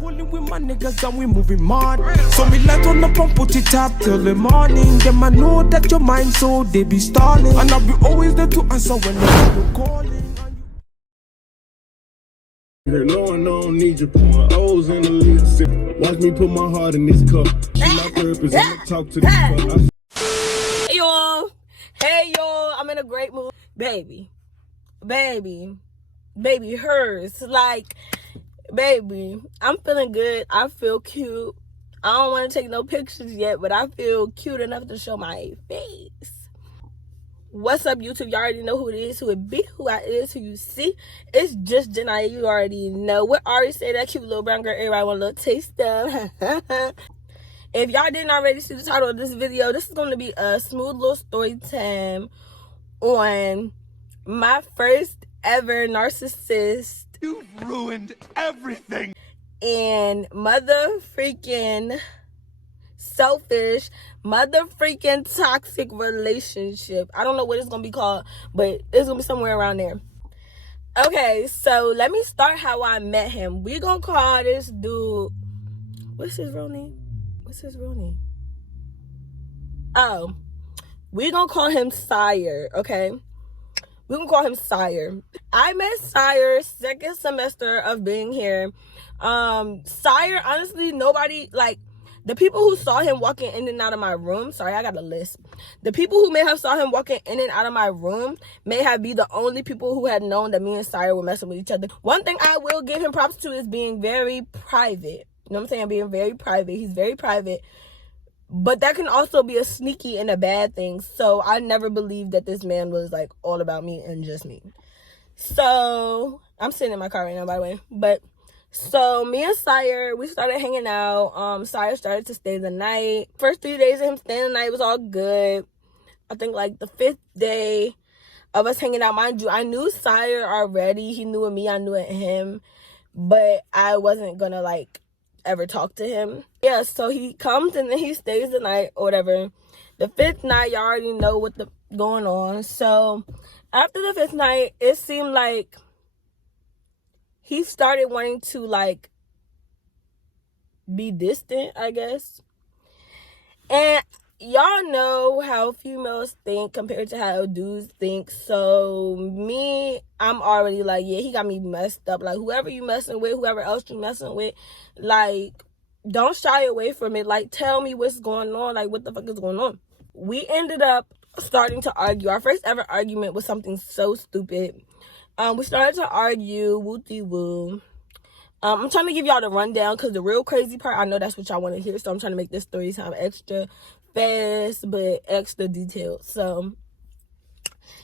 Rolling with my niggas and we moving mad. So me light on the pump, put it up till the morning. Them I know that your mind so they be stalling. And I'll be always there to answer when you're calling. Here, no one don't need you. Put my O's in the lid, sip. Watch me put my heart in this cup. She my purpose, I'ma talk to this cup. Hey y'all, I'm in a great mood. Baby, hers. Like, baby, I'm feeling good. I feel cute. I don't want to take no pictures yet, but I feel cute enough to show my face. What's up, YouTube? Y'all already know who it is, who it be, who I is, who you see. It's just Juniya. You already know. What Ari say, that cute little brown girl, everybody want a little taste of. If y'all didn't already see the title of this video, this is going to be a smooth little story time on my first ever narcissist. You've ruined everything. And mother freaking selfish, mother freaking toxic relationship. I don't know what it's gonna be called, but it's gonna be somewhere around there. Okay, so let me start how I met him. We gonna call this dude, what's his real name? Oh, we gonna call him Sire. Okay, we gonna call him Sire. I met Sire second semester of being here. Sire, honestly, nobody, like, the people who saw him walking in and out of my room, sorry, I got a list. The people who may have saw him walking in and out of my room may have been the only people who had known that me and Sire were messing with each other. One thing I will give him props to is being very private. You know what I'm saying? Being very private. He's very private. But that can also be a sneaky and a bad thing. So I never believed that this man was, like, all about me and just me. So I'm sitting in my car right now, by the way. But so me and Sire, we started hanging out. Sire started to stay the night. First 3 days of him staying the night was all good. I think like the 5th day of us hanging out, mind you, I knew Sire already. He knew of me, I knew of him. But I wasn't gonna, like, ever talk to him. Yeah, so he comes and then he stays the night or whatever. The 5th night, y'all already know what the going on. So after the 5th night, it seemed like he started wanting to, like, be distant, I guess. And y'all know how females think compared to how dudes think. So me, I'm already like, yeah, he got me messed up. Like, whoever you messing with, whoever else you messing with, like, don't shy away from it. Like, tell me what's going on. Like, what the fuck is going on? We ended up starting to argue. Our first ever argument was something so stupid. We started to argue, woo-dee-woo. I'm trying to give y'all the rundown because the real crazy part, I know that's what y'all want to hear. So I'm trying to make this story time extra fast, but extra detailed. So,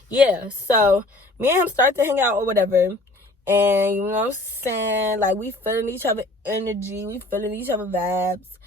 yeah. So, me and him started to hang out or whatever. And, you know what I'm saying? Like, we feeling each other energy. We feeling each other vibes.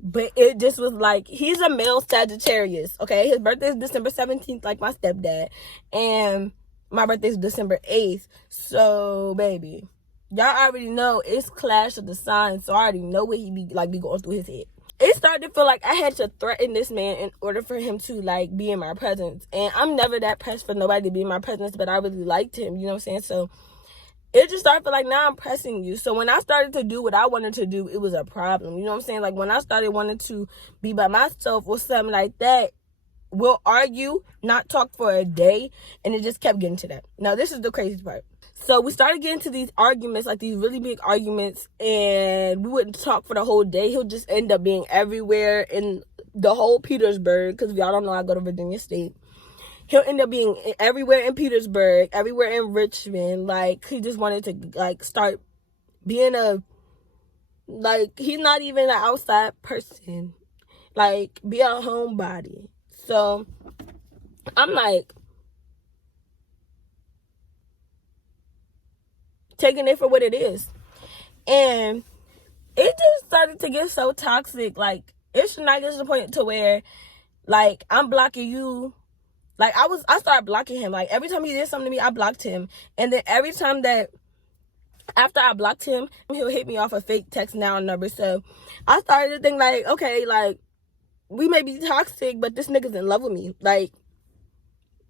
But it just was like, he's a male Sagittarius, okay? His birthday is December 17th, like my stepdad. And my birthday is December 8th. So, baby, y'all already know it's clash of the signs. So I already know what he be going through his head. It started to feel like I had to threaten this man in order for him to, like, be in my presence. And I'm never that pressed for nobody to be in my presence, but I really liked him, you know what I'm saying? So it just started to feel like, now I'm pressing you. So when I started to do what I wanted to do, it was a problem, you know what I'm saying? Like, when I started wanting to be by myself or something like that, we'll argue, not talk for a day, and it just kept getting to that. Now, this is the crazy part. So we started getting to these arguments, like these really big arguments, and we wouldn't talk for the whole day. He'll just end up being everywhere in the whole Petersburg, because if y'all don't know, I go to Virginia State. He'll end up being everywhere in Petersburg, everywhere in Richmond. Like, he just wanted to, like, start being like, he's not even an outside person. Like, be a homebody. So I'm like taking it for what it is. And it just started to get so toxic. Like, it should not get to the point to where, like, I'm blocking you. Like, I started blocking him. Like, every time he did something to me, I blocked him. And then every time that after I blocked him, he'll hit me off a fake text now number. So I started to think, like, okay, like, we may be toxic, but this nigga's in love with me. Like,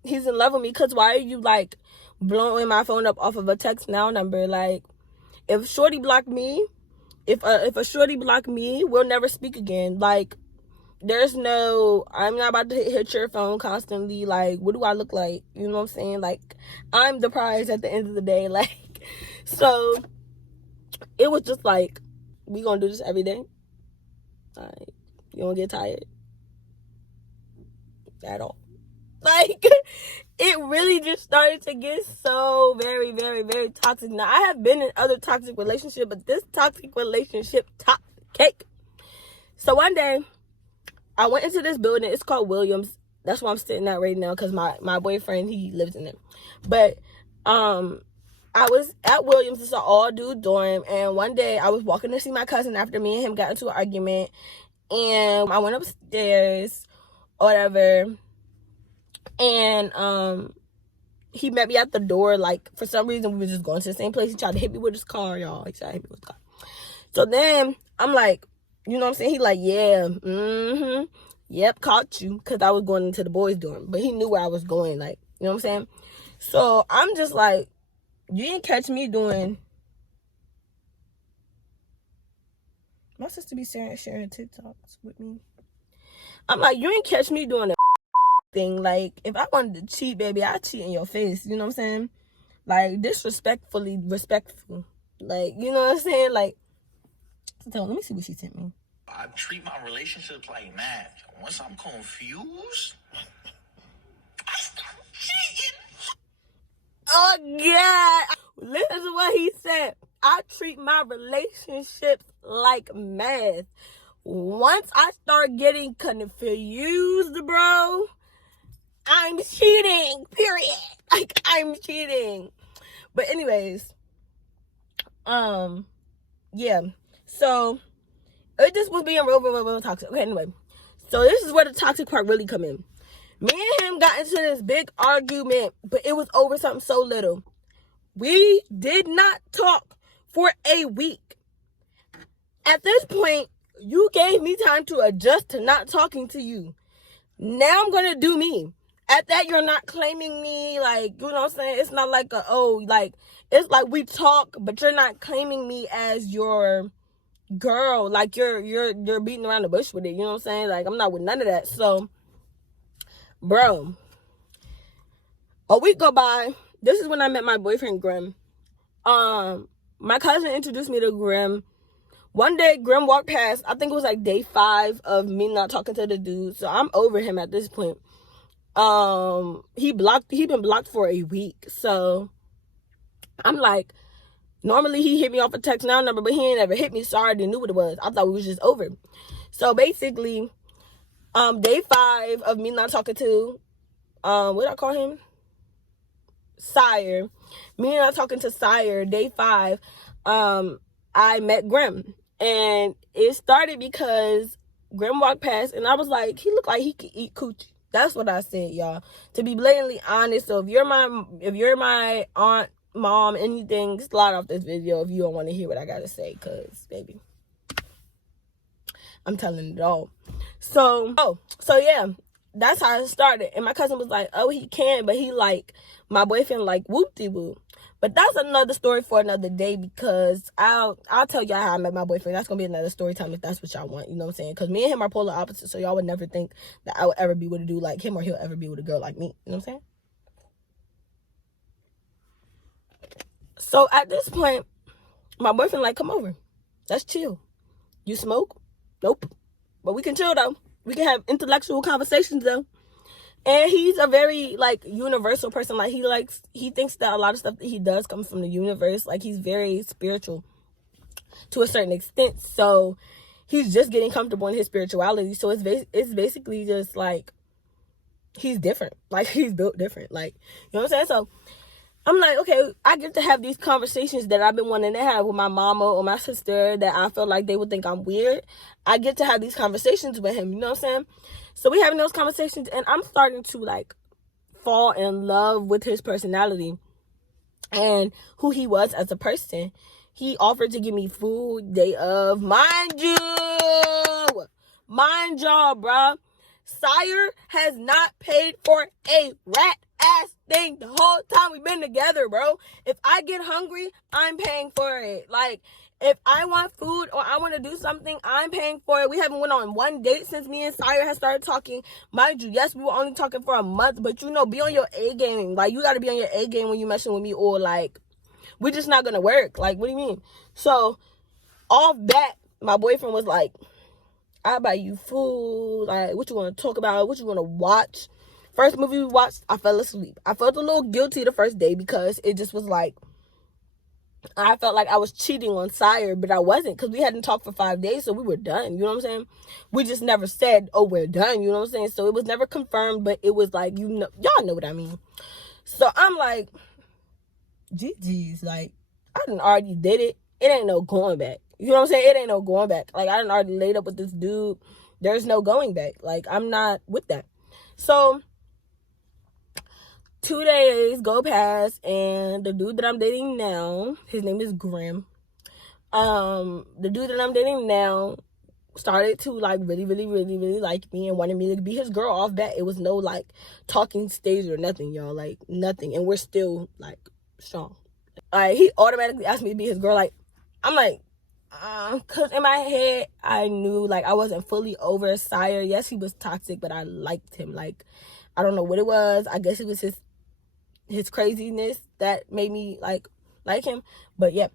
he's in love with me, because why are you, like, blowing my phone up off of a text now number? Like, if shorty blocked me, if a shorty block me, we'll never speak again. Like, there's no, I'm not about to hit your phone constantly. Like, what do I look like? You know what I'm saying? Like, I'm the prize at the end of the day. Like, so it was just like, we gonna do this every day. Like, you don't get tired at all. Like, it really just started to get so very, very, very toxic. Now, I have been in other toxic relationships, but this toxic relationship, top cake. So one day, I went into this building. It's called Williams. That's where I'm sitting at right now, because my boyfriend, he lives in it. But I was at Williams. It's an all-dude dorm. And one day, I was walking to see my cousin after me and him got into an argument. And I went upstairs, or whatever. And he met me at the door. Like, for some reason, we were just going to the same place. He tried to hit me with his car, y'all. He tried to hit me with his car. So then, I'm like, you know what I'm saying? He like, yeah, yep, caught you. Because I was going into the boys' dorm. But he knew where I was going, like, you know what I'm saying? So I'm just like, you didn't catch me doing. My sister be sharing TikToks with me. I'm like, you didn't catch me doing a thing. Like, if I wanted to cheat, baby, I'd cheat in your face. You know what I'm saying? Like, disrespectfully respectful. Like, you know what I'm saying? Like, so let me see what she sent me. I treat my relationships like math. Once I'm confused, I start cheating. Oh, God. Listen to what he said. I treat my relationships like math. Once I start getting confused, bro, I'm cheating, period. Like, I'm cheating. But anyways, yeah. So, it just was being real toxic. Okay, anyway. So, this is where the toxic part really come in. Me and him got into this big argument, but it was over something so little. We did not talk for a week. At this point, you gave me time to adjust to not talking to you. Now I'm going to do me. At that, you're not claiming me, like, you know what I'm saying? It's not like it's like we talk, but you're not claiming me as your girl. Like, you're beating around the bush with it, you know what I'm saying? Like, I'm not with none of that. So, bro, a week go by. This is when I met my boyfriend, Grim. My cousin introduced me to Grim. One day, Grim walked past. I think it was like day 5 of me not talking to the dude. So I'm over him at this point. He been blocked for a week. So I'm like, normally he hit me off a text now number, but he ain't ever hit me. So I already knew what it was. I thought we was just over. So basically, day 5 of me not talking to, what did I call him? Sire. Me not talking to Sire, day 5, I met Grim. And it started because Grim walked past and I was like, he looked like he could eat coochie. That's what I said, y'all. To be blatantly honest, so if you're my aunt, mom, anything, slide off this video if you don't want to hear what I gotta say, cause baby, I'm telling it all. So yeah, that's how it started. And my cousin was like, oh, he can, but he like my boyfriend like whoop-de-whoop. But that's another story for another day, because I'll tell y'all how I met my boyfriend. That's going to be another story time if that's what y'all want. You know what I'm saying? Because me and him are polar opposites, so y'all would never think that I would ever be with a dude like him or he'll ever be with a girl like me. You know what I'm saying? So at this point, my boyfriend like, come over. Let's chill. You smoke? Nope. But we can chill, though. We can have intellectual conversations, though. And he's a very, like, universal person. Like, he thinks that a lot of stuff that he does comes from the universe. Like, he's very spiritual to a certain extent. So, he's just getting comfortable in his spirituality. So, it's basically just, like, he's different. Like, he's built different. Like, you know what I'm saying? So, I'm like, okay, I get to have these conversations that I've been wanting to have with my mama or my sister that I feel like they would think I'm weird. I get to have these conversations with him, you know what I'm saying? So we having those conversations, and I'm starting to, like, fall in love with his personality and who he was as a person. He offered to give me food day of. Mind y'all, bruh. Sire has not paid for a rat-ass thing the whole time we've been together, bro. If I get hungry, I'm paying for it. Like, If I want food or I want to do something, I'm paying for it. We haven't went on one date since me and Sire has started talking. Mind you, yes, we were only talking for a month, but you know, be on your A game. Like, you got to be on your A game when you messing with me, or like, we're just not going to work. Like, what do you mean? So, off that, my boyfriend was like, I'll buy you food. Like, what you want to talk about? What you want to watch? First movie we watched, I fell asleep. I felt a little guilty the first day because it just was like, I felt like I was cheating on Sire, but I wasn't, because we hadn't talked for 5 days, so we were done. You know what I'm saying? We just never said, oh, we're done. You know what I'm saying? So it was never confirmed, but it was like, you know, y'all know what I mean. So I'm like, GG's, like, I done already did it. It ain't no going back. You know what I'm saying? It ain't no going back. Like, I done already laid up with this dude. There's no going back. Like, I'm not with that. So 2 days go past, and the dude that I'm dating now, his name is Grim. The dude that I'm dating now started to like really like me and wanted me to be his girl off bat. It was no like talking stage or nothing, y'all. Like, nothing. And we're still like strong. Like, he automatically asked me to be his girl. Like, I'm like, cause in my head I knew like I wasn't fully over Sire. Yes, he was toxic, but I liked him. Like, I don't know what it was. I guess it was his craziness that made me like him. But yeah,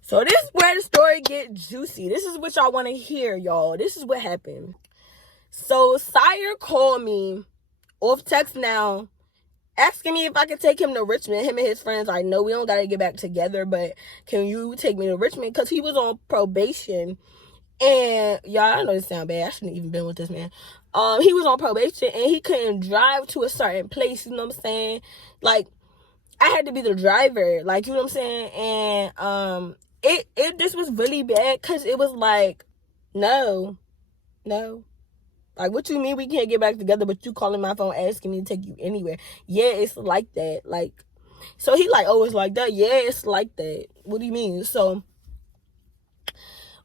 so this is where the story get juicy. This is what y'all want to hear, y'all. This is what happened. So Sire called me off text now, asking me if I could take him to Richmond. Him and his friends. I know we don't gotta get back together, but can you take me to Richmond? Because he was on probation. And y'all, I know this sound bad. I shouldn't even been with this man. He was on probation and he couldn't drive to a certain place. You know what I'm saying? Like, I had to be the driver. Like, you know what I'm saying? And it just was really bad because it was like, no. Like, what you mean we can't get back together, but you calling my phone asking me to take you anywhere? Yeah, it's like that. Like, so he like, oh, it's like that? Yeah, it's like that. What do you mean? So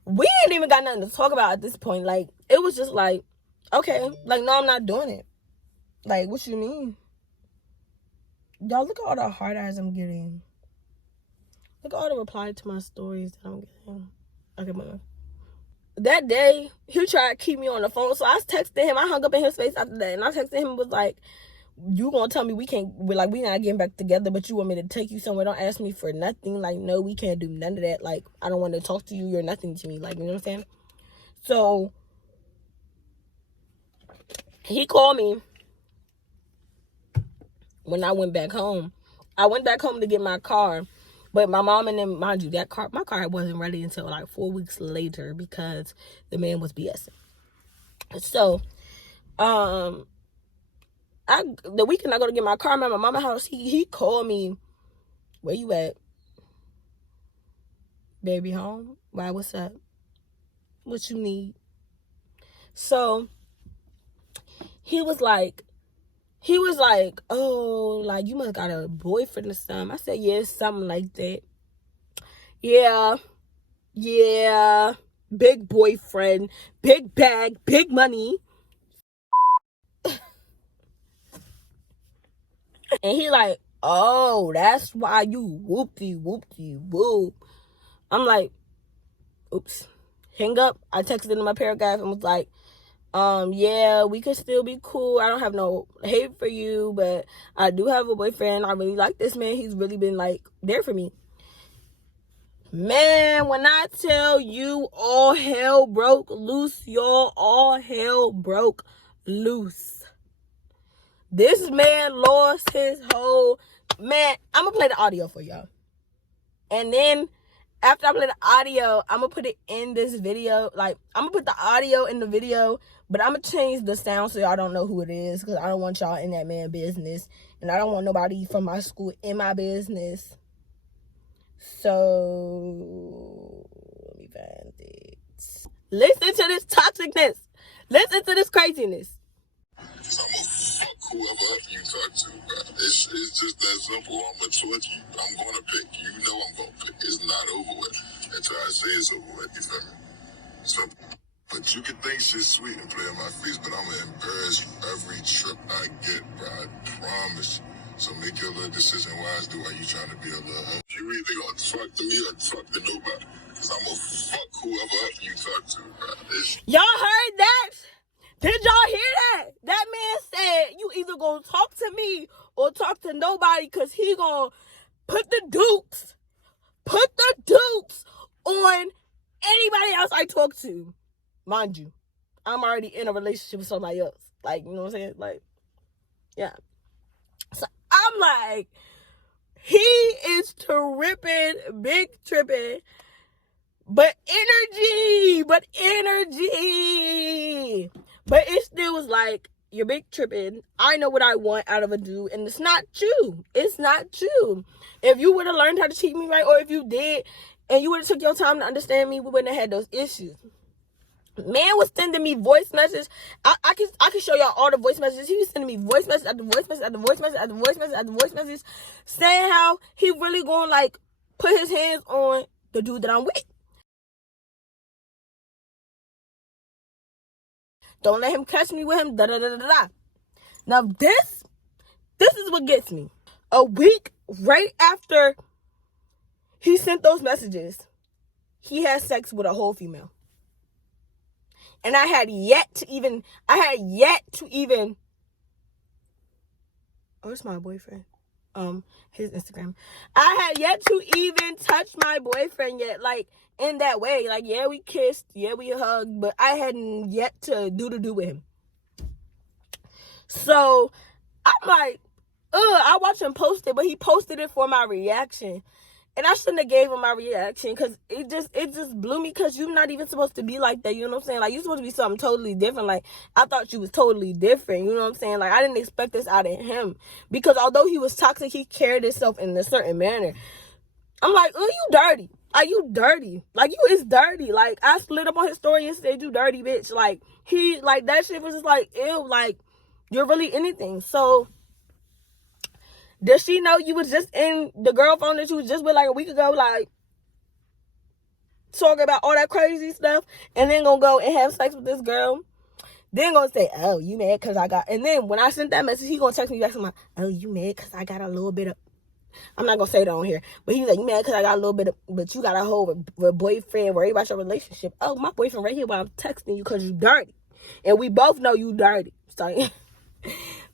we ain't even got nothing to talk about at this point. Like, it was just like, okay, like, no, I'm not doing it. Like, what you mean? Y'all, look at all the hard eyes I'm getting. Look at all the replies to my stories that I'm getting. Okay, move. That day, he tried to keep me on the phone, so I texted him. I hung up in his face after that, and I texted him and was like, you gonna tell me we not getting back together, but you want me to take you somewhere? Don't ask me for nothing. Like, no, we can't do none of that. Like, I don't want to talk to you. You're nothing to me. Like, you know what I'm saying? So he called me when I went back home. I went back home to get my car, but my mom and them, mind you, my car wasn't ready until like 4 weeks later because the man was BSing. So, the weekend I go to get my car, I'm at my mama's house. He called me. Where you at? Baby, home? Why, what's up? What you need? So he was like, oh, like, you must got a boyfriend or something. I said, yeah, something like that. Yeah, big boyfriend, big bag, big money. And he like, oh, that's why you whoop. I'm like, oops. Hang up. I texted him my paragraph and was like, yeah, we could still be cool. I don't have no hate for you, but I do have a boyfriend. I really like this man. He's really been like there for me. Man, when I tell you all hell broke loose, y'all, all hell broke loose. This man lost his whole... Man, I'm going to play the audio for y'all. And then after I play the audio, I'm going to put it in this video. Like, I'm going to put the audio in the video, but I'm going to change the sound so y'all don't know who it is, because I don't want y'all in that man's business. And I don't want nobody from my school in my business. So, let me find it. Listen to this toxicness. Listen to this craziness. Cause I'm gonna fuck whoever up you talk to, bro. It's just that simple. I'm gonna torture you. I'm gonna pick. You know I'm gonna pick. It's not over with until I say it's over with. You feel me? Simple. But you can think shit's sweet and play in my face, but I'm gonna embarrass you every trip I get, bro. I promise you. So make your little decision wisely while you trying to be a little hoe. You either gonna talk to me or talk to nobody. Cause I'm gonna fuck whoever you talk to, bro. Y'all heard that? Did y'all hear that? That man said, you either gonna talk to me or talk to nobody, because he gonna put the dukes on anybody else I talk to. Mind you, I'm already in a relationship with somebody else. Like, you know what I'm saying? Like, yeah. So I'm like, he is tripping, big tripping. But energy. But it still was like, you're big tripping. I know what I want out of a dude, and it's not you. It's not you. If you would have learned how to treat me right, or if you did, and you would have took your time to understand me, we wouldn't have had those issues. Man was sending me voice messages. I can show y'all all the voice messages. He was sending me voice message after voice message after voice message after voice message after voice message, saying how he really gonna like put his hands on the dude that I'm with. Don't let him catch me with him. Da da da da da. Now this is what gets me. A week right after he sent those messages, he had sex with a whole female. And I had yet to even, oh, it's my boyfriend. His Instagram. I had yet to even touch my boyfriend yet, like, in that way. Like, yeah, we kissed, yeah, we hugged, but I hadn't yet to do with him. So, I'm like, I watched him post it, but he posted it for my reaction. And I shouldn't have gave him my reaction, because it just blew me, because you're not even supposed to be like that, you know what I'm saying? Like, you're supposed to be something totally different. Like, I thought you was totally different, you know what I'm saying? Like, I didn't expect this out of him, because although he was toxic, he carried himself in a certain manner. I'm like, oh, you dirty. Like, you dirty. Like, you is dirty. Like, I slid up on his story and said, you dirty bitch. Like, that shit was just like, ew, like, you're really anything. So, does she know you was just in the girl phone that you was just with like a week ago, like, talking about all that crazy stuff, and then gonna go and have sex with this girl? Then gonna say, oh, you mad because I got, and then when I sent that message, he gonna text me back, something like, oh, you mad because I got a little bit of, I'm not gonna say it on here, but he's like, you mad because I got a little bit of, but you got a whole boyfriend, worry about your relationship. Oh, my boyfriend right here while I'm texting you because you dirty. And we both know you dirty. Sorry.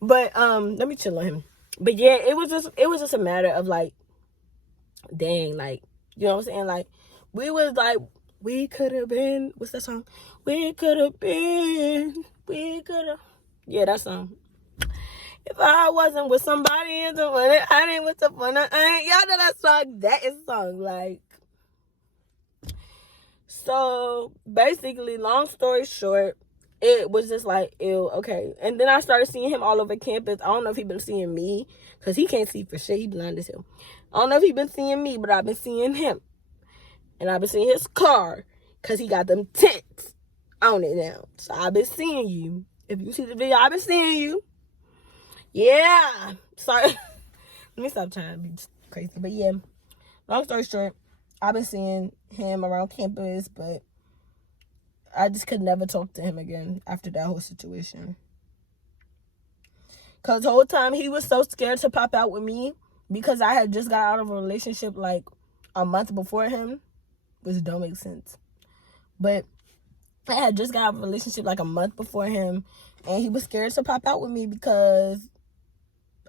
But, let me chill on him. But yeah, it was just a matter of like, dang, like, you know what I'm saying? Like, we was like, we could have been, what's that song? We could have, yeah, that song. If I wasn't with somebody in the morning, I ain't with the fun. Y'all know that song? That is a song, like. So, basically, long story short, it was just like, ew, okay. And then I started seeing him all over campus. I don't know if he been seeing me, because he can't see for shit. He blind as hell. I don't know if he been seeing me, but I've been seeing him. And I've been seeing his car, because he got them tents on it now. So I've been seeing you. If you see the video, I've been seeing you. Yeah. Sorry. Let me stop trying to be crazy. But yeah, long story short, I've been seeing him around campus, but I just could never talk to him again after that whole situation. Because the whole time he was so scared to pop out with me, because I had just got out of a relationship like a month before him, which don't make sense. But I had just got out of a relationship like a month before him, and he was scared to pop out with me because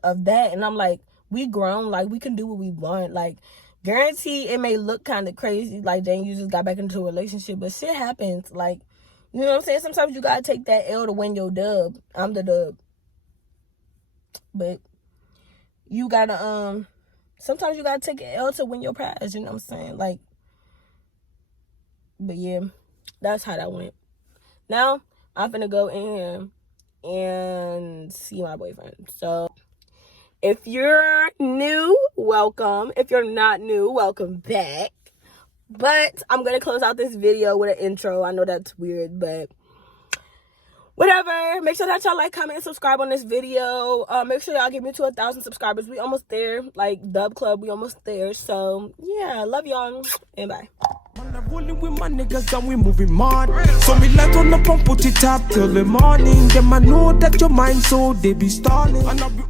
of that. And I'm like, we grown, like, we can do what we want. Like, guarantee it may look kind of crazy, like, dang, you just got back into a relationship, but shit happens. Like, you know what I'm saying? Sometimes you gotta take that L to win your dub. I'm the dub. But you gotta, sometimes you gotta take an L to win your prize, you know what I'm saying? Like, but yeah, that's how that went. Now, I'm finna go in here and see my boyfriend. So, if you're new, welcome. If you're not new, welcome back. But I'm going to close out this video with an intro. I know that's weird, but whatever. Make sure that y'all like, comment, and subscribe on this video. Make sure y'all get me to 1,000 subscribers. We almost there. Like, Dub Club, we almost there. So, yeah, love y'all. And bye. Rolling with my niggas and we moving mad. So me light on the pump, put it up till the morning. Them I know that your mind so they be stalling. And I be